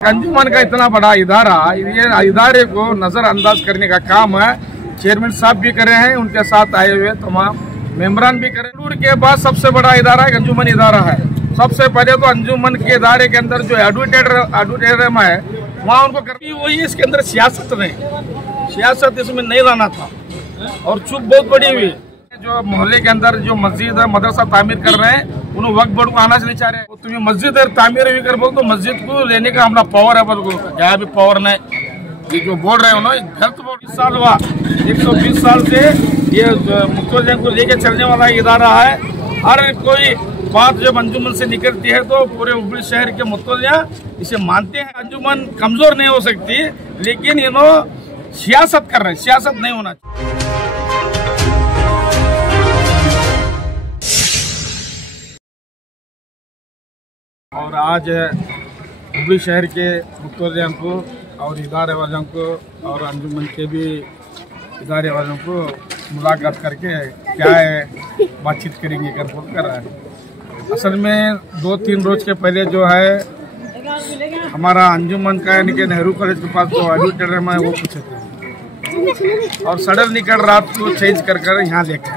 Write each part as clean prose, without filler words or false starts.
अंजुमन का इतना बड़ा इदारा, ये इदारे को नजरअंदाज करने का काम है चेयरमैन साहब भी कर रहे हैं, उनके साथ आए हुए तमाम मेंबरान भी कर रहे हैं। के बाद सबसे बड़ा इदारा एक अंजुमन इदारा है। सबसे पहले तो अंजुमन के इदारे के अंदर जो एडवर्टाइजर है वहाँ उनको करनी वही, इसके अंदर सियासत नहीं, सियासत इसमें नहीं लाना था और चूक बहुत बड़ी हुई। जो मोहल्ले के अंदर जो मस्जिद है मदरसा तामीर कर रहे हैं उन्हें वक्त बोर्ड को आना नहीं चाह रहे हैं। तुम्हें मस्जिद तामीर भी कर बोल तो मस्जिद को लेने का हमारा पावर है, बोल क्या भी पावर नहीं। ये जो बोल रहे हो ना गलत बोल। 20 साल हुआ, 120 साल से ये मुख्य को लेके चलने वाला इदारा है। हर कोई बात जब अंजुमन से निकलती है तो पूरे हुबली शहर के मुतवल्लिया इसे मानते हैं। अंजुमन कमजोर नहीं हो सकती, लेकिन ये लोग सियासत कर रहे हैं, सियासत नहीं होना चाहिए। और आज हुबली शहर के मुतवल्लियों को और इदारे वालों को और अंजुमन के भी इदारे वालों को मुलाकात करके क्या है बातचीत करेंगे कर बोल कर रहा है। असल में 2-3 रोज के पहले जो है हमारा अंजुमन का यानी कि नेहरू कॉलेज के पास जो एडवर्टाइजर है वो पूछे थे और सडन निकल रात को चेंज कर यहाँ लेकर।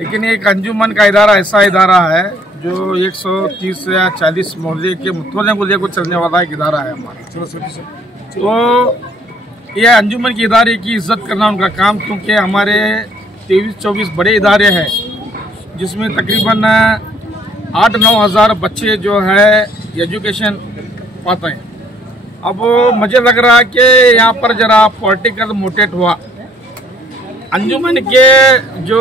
लेकिन एक अंजुमन का इदारा ऐसा इदारा है जो 130 या 40 मोहल्ले के मुतवल्लियों को लेकर चलने वाला एक इदारा है हमारा। तो यह अंजुमन के इदारे की इज्जत करना उनका काम, क्योंकि हमारे 23-24 बड़े इदारे हैं जिसमें तकरीबन 8-9 हज़ार बच्चे जो है एजुकेशन पाते हैं। अब मुझे लग रहा है कि यहाँ पर जरा पॉलिटिकल मोटिव हुआ। अंजुमन के जो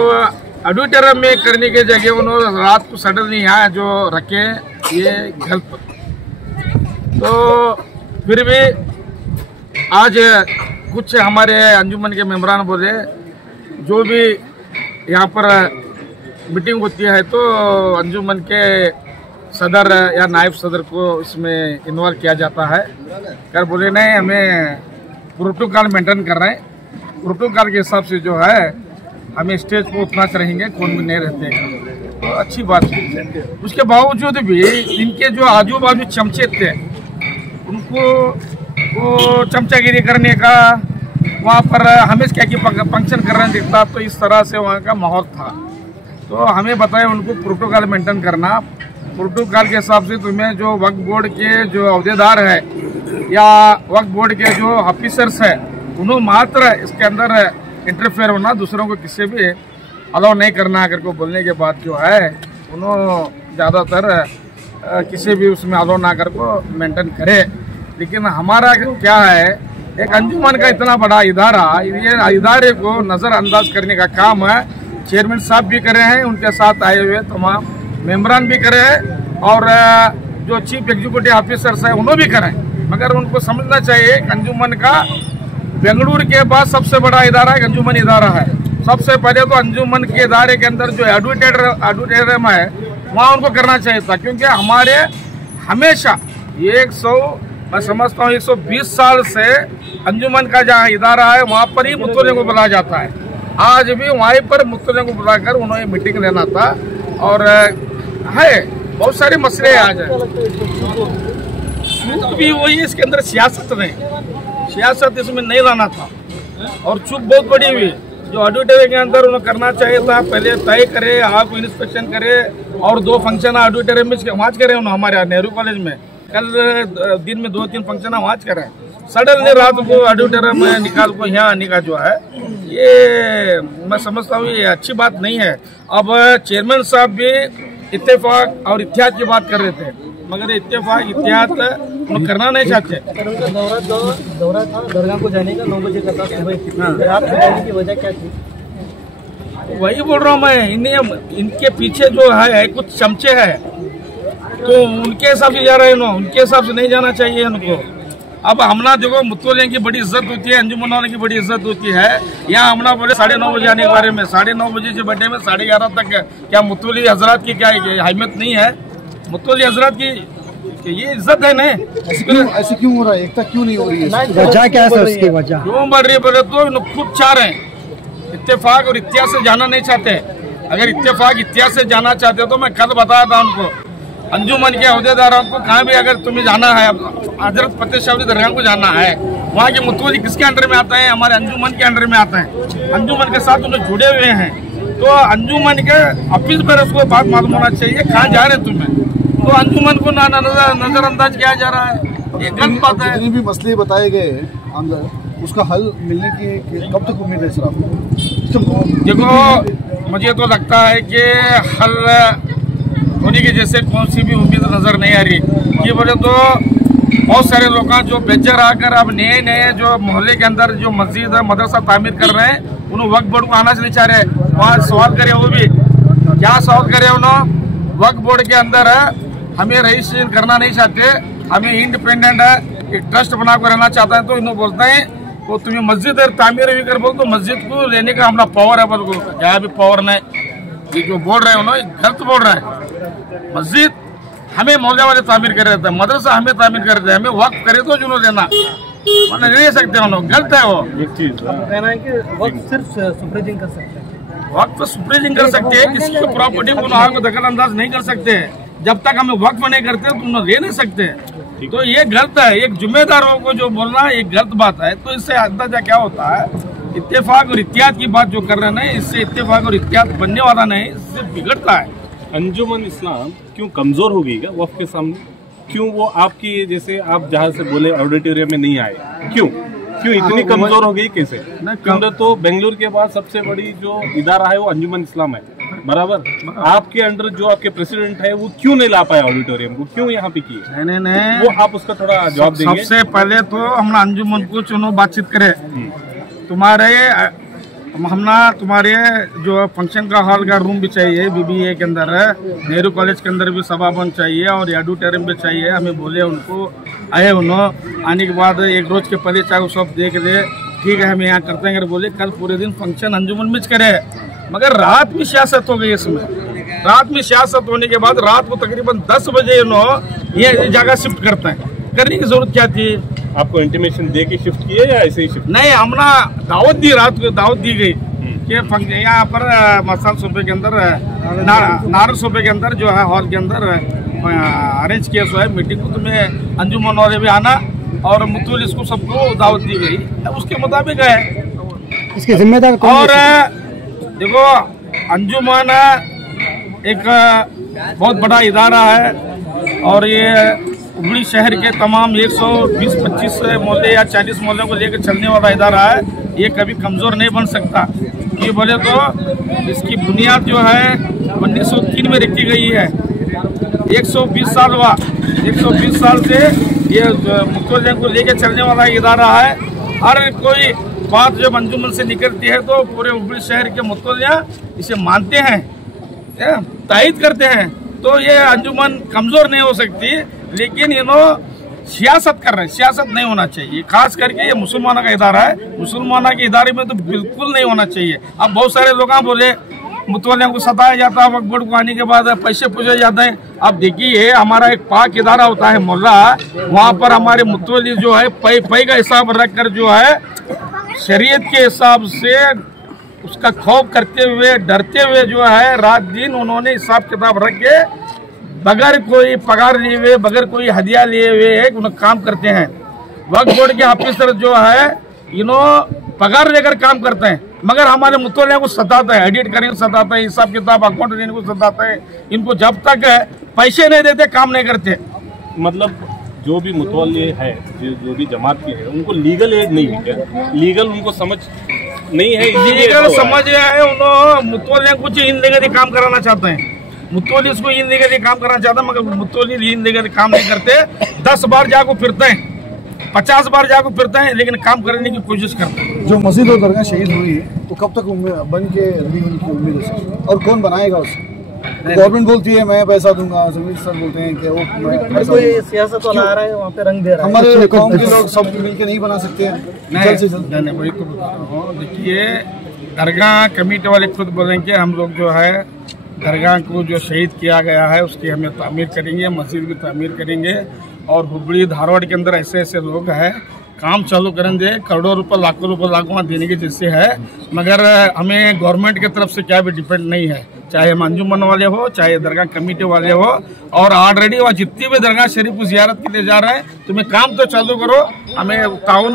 एडवर्टाइजर में करने के जगह उन्होंने रात को सडनली यहाँ जो रखे, ये गलत। तो फिर भी आज कुछ हमारे अंजुमन के मेंबरान बोले जो भी यहाँ पर मीटिंग होती है तो अंजुमन के सदर या नायब सदर को इसमें इन्वॉल्व किया जाता है। कर बोले नहीं, हमें प्रोटोकॉल मेंटेन कर रहे हैं, प्रोटोकॉल के हिसाब से जो है हमें स्टेज पर उतना रहेंगे, कौन भी नहीं रहते। तो अच्छी बात है। उसके बावजूद भी इनके जो आजू बाजू चमचे थे उनको वो चमचागिरी करने का वहाँ पर हमें क्या फंक्शन कर रहे दिखता, तो इस तरह से वहाँ का माहौल था। तो हमें बताया उनको प्रोटोकॉल मेंटेन करना, प्रोटोकॉल के हिसाब से तुम्हें जो वक्फ बोर्ड के जो अहदेदार है या वक्फ बोर्ड के जो ऑफिसर्स है उन्होंने मात्र इसके अंदर इंटरफेयर होना, दूसरों को किसी भी अलाउ नहीं करना। अगर को बोलने के बाद जो है उन्होंने ज़्यादातर किसी भी उसमें अलाउ ना कर को मेंटेन करे। लेकिन हमारा क्या है, एक अंजुमन का इतना बड़ा इदारा, ये इदारे को नज़रअंदाज करने का काम है चेयरमैन साहब भी कर रहे हैं, उनके साथ आए हुए तमाम मेंबरान भी कर रहे हैं और जो चीफ एग्जीक्यूटिव ऑफिसर्स हैं उन्होंने भी करें। मगर उनको समझना चाहिए अंजुमन का बेंगलुरु के बाद सबसे बड़ा इदारा एक अंजुमन इदारा है। सबसे पहले तो अंजुमन के इदारे के अंदर जो एडवर्टाइजर है वहाँ उनको करना चाहिए था, क्योंकि हमारे हमेशा 100 मैं समझता हूँ 120 साल से अंजुमन का जहाँ इदारा है वहाँ पर ही मुतवल्लियों को बुलाया जाता है। आज भी वहीं पर मुतवल्लियों को बुलाकर उन्होंने मीटिंग लेना था और है बहुत सारे मसले आज है। भी वही, इसके अंदर सियासत नहीं, सियासत इसमें नहीं लाना था और चूक बहुत बड़ी हुई। जो एडवर्टाइजर के अंदर उन्हें करना चाहिए था, पहले तय करे, आग को इंस्पेक्शन करे और 2 फंक्शन एडवर्टाइजर में वहाँ करे उन्होंने हमारे नेहरू कॉलेज में। कल दिन में 2-3 फंक्शन वहाँ करे। सडनली रात को एडवर्टाइजर में निकाल को यहाँ आने का जो है ये मैं समझता हूँ ये अच्छी बात नहीं है। अब चेयरमैन साहब भी इत्तेफाक और इत्तेहाद की बात कर रहे थे, मगर इत्तेफाक इत्तेहाद करना नहीं चाहते। दौरा था दरगाह को जाने का 9 बजे का था सुबह, रात को जाने की वजह क्या थी? वही बोल रहा हूँ मैं, इनके पीछे जो है कुछ चमचे हैं तो उनके हिसाब से जा रहे हैं, उनके हिसाब से नहीं जाना चाहिए उनको। अब हमना देखो मुतवल्लियों की बड़ी इज्जत होती है, अंजुमन वालों की बड़ी इज्जत होती है। यहाँ हमना बोले 9:30 बजे आने के बारे में, 9:30 बजे से बैठे में 11:30 तक क्या मुतवल्ली हजरात की क्या अहमियत नहीं है? मुतवल्ली हजरात की ये इज्जत है नहीं। ऐसे क्यों हो रहा है? एकता क्यों नहीं हो रही है? वजह क्या है उसकी वजह? क्यों बढ़ रही है बोले तो खुद चाह रहे हैं इत्तेफाक और इतिहास से जाना नहीं चाहते। अगर इत्तेफाक इतिहास से जाना चाहते तो मैं कल बताया था उनको अंजुमन के अहदेदारों को कहाँ भी अगर तुम्हें जाना है, हजरत फतेह शाह दरगाह को जाना है, वहाँ के मुतवल्ली किसके अंडर में आता है? हमारे अंजुमन के अंडर में आता है। अंजुमन के साथ उन्हें जुड़े हुए हैं, तो अंजुमन के ऑफिस पर उसको बात मालूम होना चाहिए कहाँ जा रहे तुम्हें। तो अंजुमन को नजरअंदाज किया जा रहा है, ये गलत बात है। जितने भी मसले बताए गए अंदर, उसका हल मिलने की कब तक उम्मीद है सर आपको? देखो, मुझे तो लगता है कि हल होने की जैसे कौन सी भी उम्मीद नजर नहीं आ रही। ये बोले तो बहुत सारे लोग जो बेचर आकर अब नए नए जो मोहल्ले के अंदर जो मस्जिद है, मदरसा तामीर कर रहे हैं, उन्होंने वक्फ बोर्ड को आना से नहीं चाह रहे। वहाँ सवाल करे, वो भी क्या सवाल करे उन्होंने? वक्फ बोर्ड के अंदर हमें रजिस्ट्रेशन करना नहीं चाहते, हमें इंडिपेंडेंट एक ट्रस्ट बनाकर रहना चाहता है। तो इन्होंने बोलते हैं वो तुम्हें मस्जिद तामीर भी कर बोल तो मस्जिद को लेने का हमारा पावर है। बोल को क्या भी पावर नहीं, ये जो बोल रहे हैं उन्होंने गलत बोल रहे हैं। मस्जिद हमें मोहल्ले वाले तामीर कर रहे थे, मदरसा हमें तामीर कर रहे थे, हमें वक्त करे तो जुनून लेना नहीं ले सकते हम लोग, गलत है वो। एक चीज कहना है कि वक्त सिर्फ सुपरवाइजिंग कर सकते हैं, वक्त सुपरवाइजिंग कर सकते हैं, किसी की प्रॉपर्टी को दखल अंदाज नहीं कर सकते। जब तक हमें वक्फ नहीं करते तो उन्हें ले नहीं सकते। तो ये गलत है, एक जिम्मेदारों को जो बोलना ये गलत बात है। तो इससे अंदाजा क्या होता है, इत्तेफाक और इत्याद की बात जो कर रहे हैं, इससे इत्तेफाक और इत्याद बनने वाला नहीं, इससे बिगड़ता है। अंजुमन इस्लाम क्यों कमजोर हो गई क्या वक्फ के सामने? क्यों वो आपकी जैसे आप जहाँ से बोले ऑडिटोरियम में नहीं आए, क्यों इतनी कमजोर हो गई? कैसे? क्योंकि तो बेंगलुरु के बाद सबसे बड़ी जो इदारा है वो अंजुमन इस्लाम है, बराबर। आपके अंडर जो आपके प्रेसिडेंट है वो क्यों नहीं ला पाया ऑडिटोरियम को, क्यों यहाँ पे किए? नहीं, वो आप उसका थोड़ा जवाब देंगे। सबसे पहले तो हम अंजुमन को चुनो बातचीत करे। तुम्हारे जो फंक्शन का हॉल का रूम भी चाहिए, BBA के अंदर है, नेहरू कॉलेज के अंदर भी सभा भवन चाहिए और ऑडिटोरियम भी चाहिए। हमें बोले, उनको आए, उन्होंने आने के बाद एक रोज के पहले चाहे वो सब देख ले, ठीक है हम यहाँ करते हैं। बोले कल पूरे दिन फंक्शन अंजुमन में करे, मगर रात में सियासत हो गई इसमें। रात में सियासत होने के बाद रात को तकरीबन 10 बजे ये जगह शिफ्ट करते हैं। करने की जरूरत क्या थी? आपको इंटीमेशन दे के शिफ्ट किए या ऐसे ही शिफ्ट? नहीं, हमने दावत दी, रात को दावत दी गई कि यहाँ पर मसान सूबे के अंदर नारद सूबे के अंदर जो है हॉल के अंदर अरेंज किया सो है मीटिंग को, तुम्हें अंजुमन वाले भी आना और मुतवल्ली इसको सबको दावत दी गई, उसके मुताबिक है। इसके जिम्मेदार और देखो, अंजुमन एक बहुत बड़ा इदारा है और ये हुबली शहर के तमाम 120-25 मोहल्ले या 40 मोहल्लों को लेकर चलने वाला इदारा है। ये कभी कमज़ोर नहीं बन सकता। ये बोले तो इसकी बुनियाद जो है 1903 में रखी गई है। 120 साल हुआ, 120 साल से ये मुतवल्लियों को लेकर चलने वाला इदारा है। हर कोई बात जब अंजुमन से निकलती है तो पूरे हुबली शहर के मुतवल्लियाँ इसे मानते हैं, तायद करते हैं। तो ये अंजुमन कमज़ोर नहीं हो सकती, लेकिन सियासत कर रहे हैं, सियासत नहीं होना चाहिए। खास करके ये मुसलमानों का इदारा है, मुसलमानों के इदारे में तो बिल्कुल नहीं होना चाहिए। अब बहुत सारे लोग बोले मुतवल्लियों को सताया जाता है, वक्फ बोर्ड को आने के बाद पैसे पूछे जाते हैं। अब देखिए, हमारा एक पाक इदारा होता है मोहल्ला, वहाँ पर हमारे मुतवल्ली जो है पै का हिसाब रख कर जो है शरीयत के हिसाब से उसका खौफ करते हुए, डरते हुए जो है रात दिन उन्होंने हिसाब किताब रख के बगैर कोई पगार लिए हुए, बगैर कोई हदिया लिए हुए उन्हें काम करते हैं। वक्फ बोर्ड के ऑफिसर जो है पगार लेकर काम करते हैं, मगर हमारे मुतवल्लियों को सताते हैं, एडिट करने को सताते हैं, हिसाब किताब अकाउंट देने को सताते हैं। इनको जब तक पैसे नहीं देते काम नहीं करते। मतलब जो भी मुतवल्ली है, जो भी जमात की है, उनको लीगल एज नहीं है क्या? लीगल उनको समझ नहीं है, लीगल समझ है। उन्होंने मुतवल्लियों कुछ इनलीगली काम कराना चाहते हैं, मुतवल्ली उसको इनलीगली काम करना चाहता है, मगर मुतवल्ली इनलीगली काम नहीं करते। 10 बार जाकर फिरते हैं, 50 बार जाकर फिरते हैं, लेकिन काम करने की कोशिश करते हैं। जो मस्जिद और दरगाह शहीद हुई है तो कब तक बन के अभी उनकी उम्मीद है, और कौन बनाएगा उसे? गवर्नमेंट बोलती है मैं पैसा दूंगा, जमीर सर बोलते हैं कि वो कोई सियासत वाला आ रहा है वहाँ पे रंग दे रहा है। हमारे कौम के लोग सब मिलके नहीं बना सकते हैं जल्द से जल्द? नहीं, वही तो बता रहा हूँ। देखिए, दरगाह कमेटी वाले खुद बोलेंगे हम लोग जो है दरगाह को जो शहीद किया गया है उसकी हमें तामीर करेंगे, मस्जिद भी तामीर करेंगे। और हुबली धारवाड़ के अंदर ऐसे ऐसे लोग हैं, काम चालू करेंगे, करोड़ों रुपए लाखों रुपए लाखों देने के जैसे है, मगर हमें गवर्नमेंट की तरफ से क्या भी डिपेंड नहीं है। चाहे अंजुमन वाले हो, चाहे दरगाह कमेटी वाले हो, और ऑलरेडी वहाँ जितनी भी दरगाह शरीफ जियारत के लिए जा रहे हैं, तुम्हें काम तो चालू करो। हमें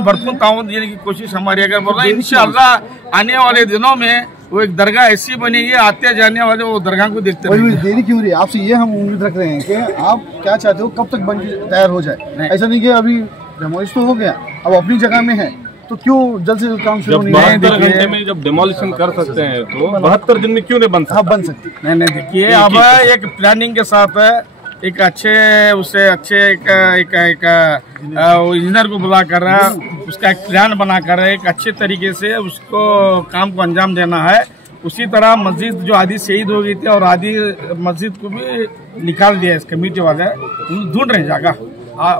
भरपूर ताउन देने की कोशिश हमारी अगर बोल रहे हैं। इंशाअल्लाह आने वाले दिनों में वो एक दरगाह ऐसी बनेगी, आते जाने वाले वो दरगाह को देखते हैं। देरी क्यों रही है? आपसे ये हम उम्मीद रख रहे हैं कि आप क्या चाहते हो, कब तक बन के तैयार हो जाए? ऐसा नहीं कि अभी डेमोलिश तो हो गया, अब अपनी जगह में है, तो क्यों जल्द से जल्द काम शुरू नहीं? 72 घंटे में जब डिमोलिशन कर सकते हैं तो 72 दिन में क्यों नहीं बन सकता? हाँ, बन सकती। नहीं देखिए, अब एक प्लानिंग के साथ एक अच्छे इंजीनियर को बुला कर उसका एक प्लान बना कर एक अच्छे तरीके से उसको काम को अंजाम देना है। उसी तरह मस्जिद जो आधी शहीद हो गई थी और आधी मस्जिद को भी निकाल दिया इस कमेटी वाले, ढूंढ रहे जगह,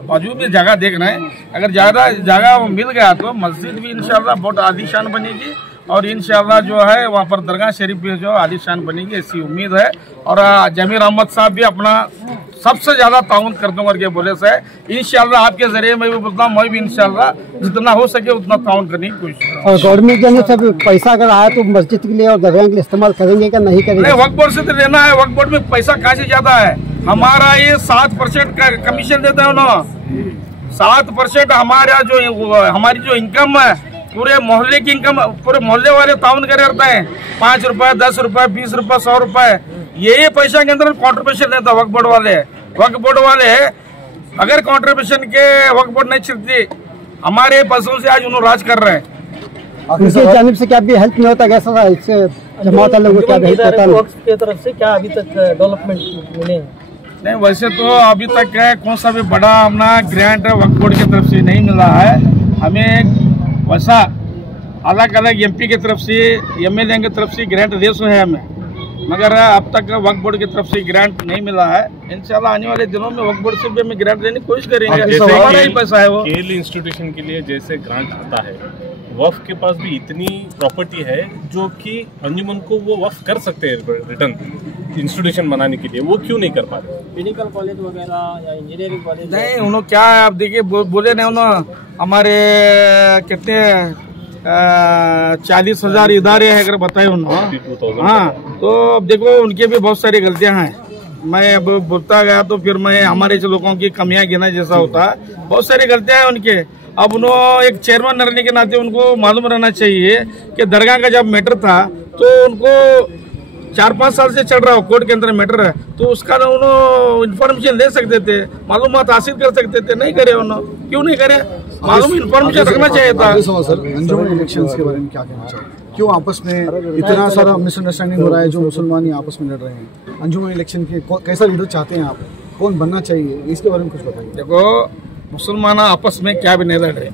बाजू भी जगह देख रहे हैं। अगर ज्यादा जगह वो मिल गया तो मस्जिद भी इंशाल्लाह बहुत आलीशान बनेगी और इंशाल्लाह जो है वहाँ पर दरगाह शरीफ भी जो आलीशान बनेगी, ऐसी उम्मीद है। और जमीर अहमद साहब भी अपना सबसे ज्यादा ताउन कर दूंगा करके बोले से इंशाल्लाह आपके जरिए मैं भी बोलता हूँ, मैं भी इंशाल्लाह जितना हो सके उतना ताउन करने की कोशिश। और गवर्नमेंट के अंदर सब पैसा अगर आया तो मस्जिद के लिए और दरगाह के लिए इस्तेमाल करेंगे क्या नहीं करेंगे? वक्फ बोर्ड से तो लेना है, वक्फ बोर्ड में पैसा कहाँ से ज्यादा है? हमारा ये 7% का कमीशन देता है ना, 7% हमारी जो इनकम है, पूरे मोहल्ले की इनकम, पूरे मोहल्ले वाले ताउन करे रहते हैं। 5 रुपए, 10 रुपए, 20 रुपए, 100 रुपए, ये पैसा के अंदर कॉन्ट्रीब्यूशन देता वक्फ बोर्ड वाले। वक्फ बोर्ड वाले अगर कॉन्ट्रीब्यूशन के वक्फ बोर्ड नहीं छिड़ती, हमारे पैसों से आज उन्होंने राज कर रहे हैं। उनकी जानिब से क्या भी हेल्प नहीं होता? कैसा इससे जमात लोगों को क्या हेल्प होता है? वक्फ की तरफ से क्या अभी तक डेवलपमेंट मिले? नहीं, वैसे तो अभी तक कौन सा भी बड़ा अपना ग्रांट वक्फ बोर्ड की तरफ से नहीं मिला है हमें। वैसा अलग अलग एमपी की तरफ से, एमएलए की तरफ से ग्रांट दे सो है हमें, मगर अब तक वक्फ बोर्ड की तरफ से ग्रांट नहीं मिला है। इंशाल्लाह आने वाले दिनों में वक्फ बोर्ड से भी हमें ग्रांट देने की कोशिश करेंगे। हमारा ही पैसा है वो। केल इंस्टीट्यूशन के लिए जैसे ग्रांट आता है, वक्फ के पास भी इतनी प्रॉपर्टी है जो कि अंजुमन को वो वक्फ कर सकते हैं रिटर्न इंस्टीट्यूशन बनाने के लिए, वो क्यों नहीं कर पाते? मेडिकल कॉलेज वगैरह या इंजीनियरिंग कॉलेज नहीं, उन्होंने क्या है, आप देखिए बोले नहीं उन्होंने हमारे कितने 40,000 इदारे है अगर बताए उन्होंने। हाँ, तो अब देखो उनके भी बहुत सारी गलतियां हैं। मैं अब बोलता गया तो फिर मैं हमारे लोगों की कमियां गिना जैसा होता है, बहुत सारी गलतियां हैं उनके। अब उन्होंने एक चेयरमैन रहने के नाते उनको मालूम रहना चाहिए कि दरगाह का जब मैटर था तो उनको 4-5 साल से चल रहा हो कोर्ट के अंदर मैटर है, तो उसका उन्होंने इन्फॉर्मेशन ले सकते थे, मालूमात हासिल कर सकते थे। नहीं करे उन्होंने, क्यों नहीं करे? मालूम इन्फॉर्मेशन रखना चाहिए था। सर, अंजुमन इलेक्शंस के बारे में क्या कहना चाहिए? क्यों आपस में इतना सारा मिसअंडरस्टैंडिंग हो रहा है? जो मुसलमान ही आपस में लड़ रहे हैं, अंजुमन इलेक्शन के कैसा लीडर चाहते हैं आप? कौन बनना चाहिए? इसके बारे में कुछ बताइए। देखो, मुसलमान आपस में क्या भी नहीं लड़ रहे।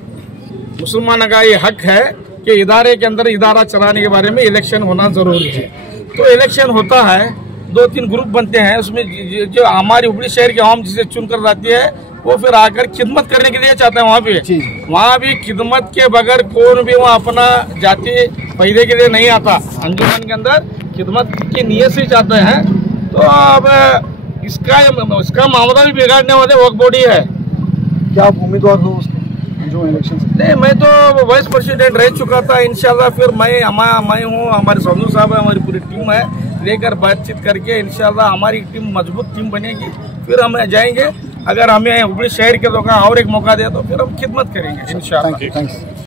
मुसलमान का ये हक है कि इदारे के अंदर इदारा चलाने के बारे में इलेक्शन होना जरूरी है। तो इलेक्शन होता है, 2-3 ग्रुप बनते हैं, उसमें जो हमारी हुबली शहर की आवाम जिसे चुनकर लाती है वो फिर आकर खिदमत करने के लिए चाहते हैं। वहाँ भी खिदमत के बगैर कौन भी वहाँ अपना जाति फायदे के लिए नहीं आता। अंजुमन के अंदर खिदमत की नीयत से चाहते हैं। तो अब इसका मामला भी बिगाड़ने वाले वक्फ बोर्ड ही है। क्या आप उम्मीदवार हो उसके जो इलेक्शन? नहीं, मैं तो वाइस प्रेसिडेंट रह चुका था। इंशाल्लाह फिर मैं हूँ, हमारे संधू साहब है, हमारी पूरी टीम है, लेकर बातचीत करके इंशाल्लाह हमारी टीम मजबूत टीम बनेगी। फिर हम जाएंगे, अगर हमें हुबली शहर के लोग और एक मौका दे तो फिर हम खिदमत करेंगे इंशाल्लाह। Thank you.